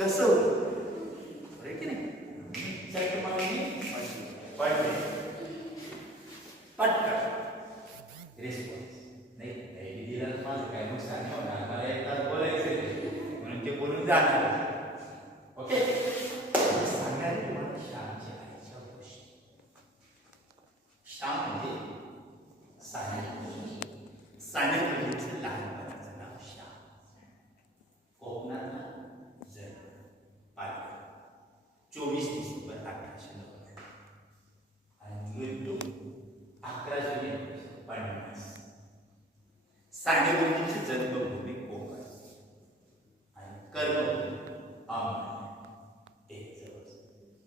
कसं होतं बरं की नाही. पटकन रिस्पॉन्स नाही दिला माझं काय नुकसान नाही होणार, मला एक तास बोलायचं म्हणून ते बोलून जाणार. ओके सांगणार तुम्हाला श्यामच्या आईच्या गोष्टी. श्याम म्हणजे सान्याचं लहानपणाचं नाव श्याम. कोकणातला जन्म पालघर 24 डिसेंबर 1890 आणि मृत्यू 11 जुलै 1950. सानेगुरुजींची जन्मभूमी कोकण आणि कर्मभूमी अहमदनगर. एक जवळ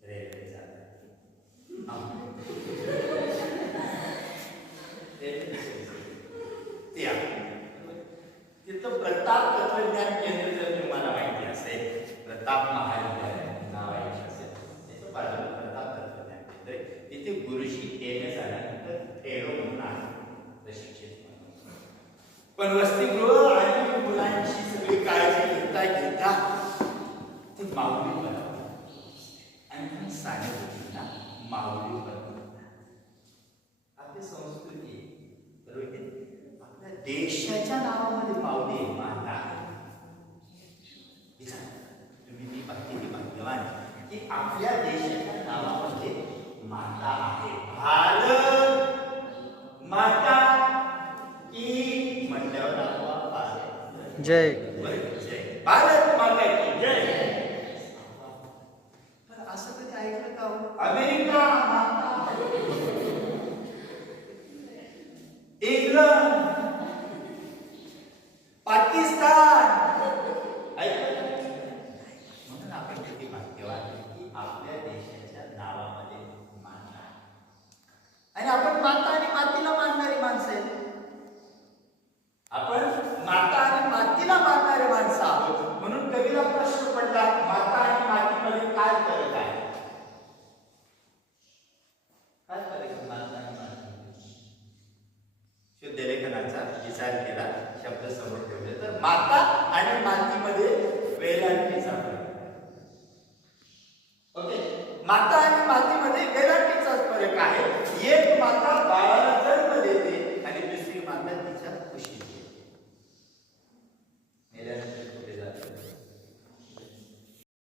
रेल्वे जाते तिथं प्रताप तत्वज्ञान केंद्र जर तुम्हाला माहिती असेल, प्रताप महाविद्यालय नाव ऐकलं असेल, त्याच्या बाजूला प्रताप तत्वज्ञान केंद्र. तिथे गुरुजी येणे झाल्यानंतर फेरो म्हणून आहे प्रशिक्षित म्हणून. पण वसतिगृह आणि मुलांची सगळी काळजी घेता ते माऊली बनवतात आणि सानेगुरुजींना माऊली बनवतात. आपली संस्कृती बरोबर आपल्या देशाच्या नावामध्ये माऊली मानता. तुम्ही मी भाग्यवान की आपल्या देशाच्या नावामध्ये माता आहे. भारत माता की म्हटल्यावर आपोआप जय जय भारत माता की जय. पण असं कधी ऐकलं का हो? अमेरिका माता, इंग्लंड, पाकिस्तान ऐकलं. म्हणून आपण किती भाग्यवान की आपल्या देशाच्या नावामध्ये माता आहे. आणि आपण माता आणि मातीला मानणारी माणसं आहेत. आपण माता आणि मातीला मानणारे माणसं आहोत. म्हणून कवीला प्रश्न पडला, माता आणि मातीमध्ये काय फरक आहे? काय फरक आहे माता आणि माती? शुद्ध लेखनाचा विचार केला, शब्द समोर ठेवले तर माता आणि मातीमध्ये वेलांटीचा फरक. ओके, माता आणि मातीमध्ये वेलांटीचा फरक आहे.